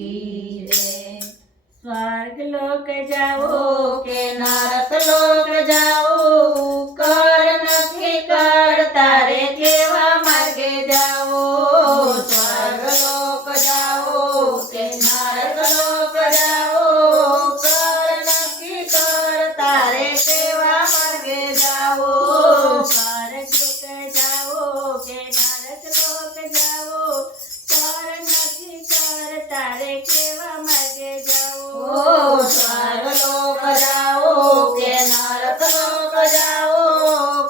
की रे। स्वर्ग लोक जाओ के नरक लोक जाओ, कर नक्की कर तारे केवा मार्गे जाओ। स्वर्ग लोक जाओ के नरक लोक जाओ, कर नक्की कर तारे केवा मार्गे जाओ। स्वर्ग लोक जाओ के नरक लोक जाओ, कर नक्की कर तारे केवा मार्गे जाओ। स्वर्ग लोक जाओ के नरक लोक जाओ,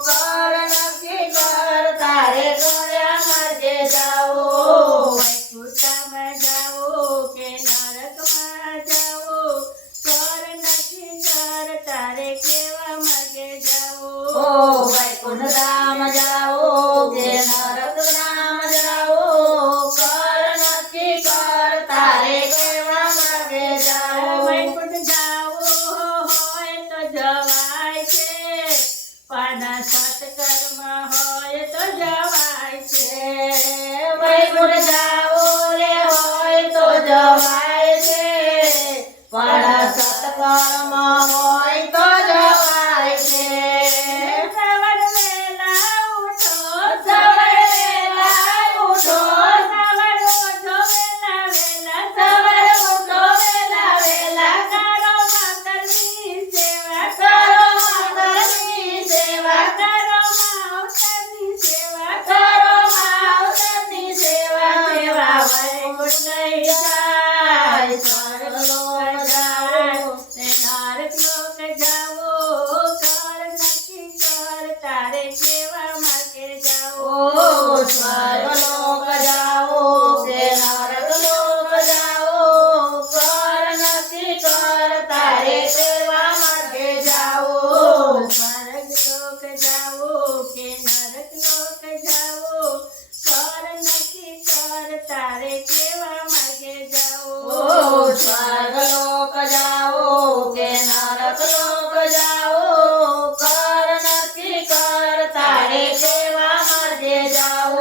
कर नक्की कर तारे कया मार्गे जाओ। वैकुंठમાં जाओ के नरकમાં जाओ, कर नक्की कर तारे केवा मार्गे जाओ। वैकुंठ धाम जाओ के नरक धाम जाओ, कर नक्की कर तारे केवा मार्गे जाओ। वैकुंठ जाओ होय तो जवाय छे, पाना सत्कर्म होय तो जवाय छे। वैकुंठ जाओ रे होय तो जवाय छे, पाना सत्कर्म होय तो जवाय छे। सवर वेला उठो, सवर वेला उठो, सवर उठो वेला वेला, सवर उठो वेला वेला, करो मातरनी सेवा, करो मातरनी सेवा, करो मावतरनी सेवा, करो मावतरनी सेवा। सेवा वैकुंठ लई जाय, स्वर्ग लोक जाओ ते नरक लोक जाओ, कर नक्की कर तारे केवा मार्गे जाओ। स्वर्ग लोक जाओ के नरक लोक जाओ, कर नक्की कर तारे केवा मार्गे जाओ। स्वर्ग लोक जाओ के नरक लोक जाओ, कर नक्की कर तारे केवा मार्गे जाओ। स्वर्ग लोक जाओ के नरक लोक जाओ, कर नक्की कर तारे केवा मार्गे जाओ।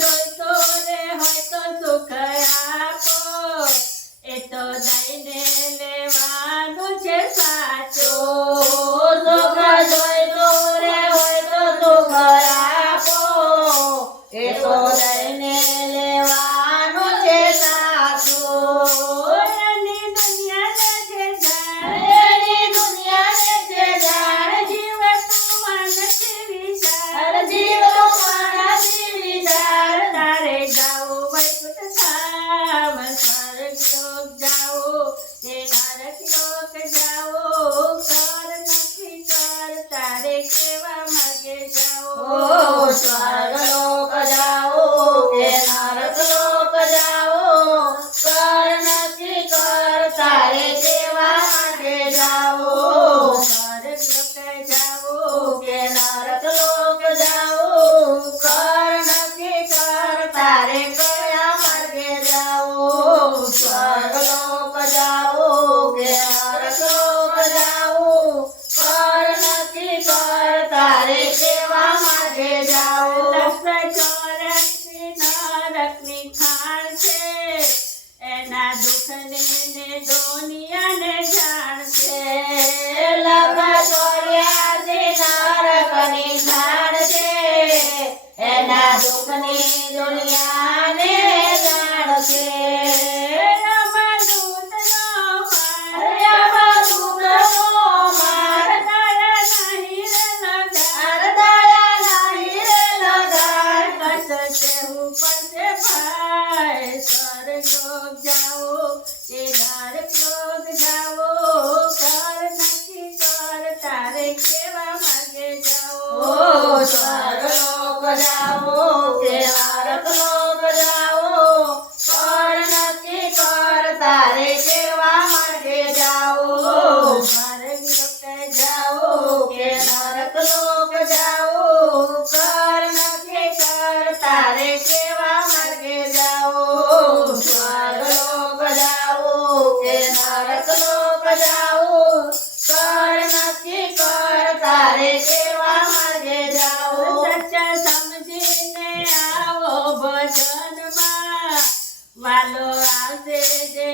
જોઈતો રે હોય તો સુખ આપો, એ તો દઈને લેવાનું છે સાચું। સુખ જોઈતો રે હોય તો સુખ આપો, એ તો દઈને લેવાનું છે સાચું। એની દુનિયાને છે જાણ, એની દુનિયાને છે જાણ, જીવ તું નથી વિચાર, જીવ તું નથી વિચાર। તારે જાઓ વૈકુંઠ ધામ, સ્વર્ગ લોક જાઓ કે નરક લોક જાઓ, કર નક્કી કર તારે કેવા માર્ગે જાઓ। સ્વર્ગ લોક જાઓ કે નરક લોક જાઓ, કર નક્કી કર તારે કેવા માર્ગે જાઓ। સ્વર્ગ લોક જાઓ કે નરક લોક જાઓ, કર નક્કી કર તારે કયા માર્ગે જાઓ। સ્વર્ગ લોક જાઓ કે નરક લોક જાઓ, કર નક્કી કર તારે કેવા માર્ગે જાઓ। 684 નરકની ખાણ છે, એના દુઃખની ને દુનિયાને જાણ છે। 684 નરકની ખાણ છે, એના દુઃખની દુનિયાને જાણ છે। યમદૂતનો માર, યમદૂતનો માર, દયા નહીં રે લગાર, દયા નહીં રે લગાર, કષ્ટ સહેવું પડશે ભાઈ। સ્વર્ગ લોક જાઓ કે નરક લોક જાઓ, કર નક્કી કર તારે કેવા માર્ગે જાઓ। સ્વર્ગ લોક જાઓ કે નરક લોક જાઓ, કર નક્કી કર તારે કેવા માર્ગે જાઓ। સ્વર્ગ લોક જાઓ કે નરક લોક જાઓ, કર નક્કી કર તારે કેવા માર્ગે જાઓ। સ્વર્ગ લોક જાઓ કે નરક લોક જાઓ, કર નક્કી કર તારે કેવા માર્ગે જાઓ। સચ્ચા સમજીને આવો ભજનમાં, વાલો આવશે જે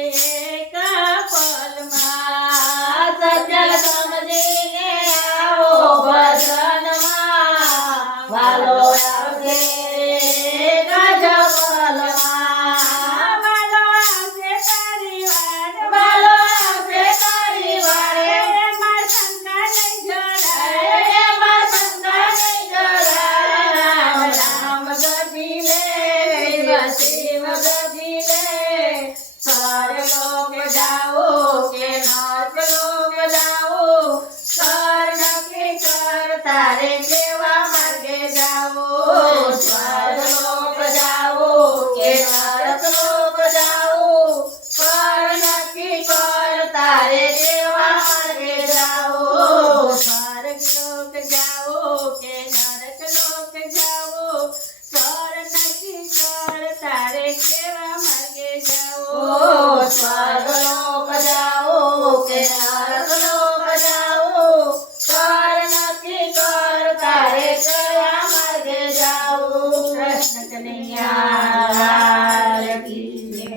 નરકનો બજાવું કર નક્કી કર તારે કયા માર્ગે જાવું કૃષ્ણ કનૈયા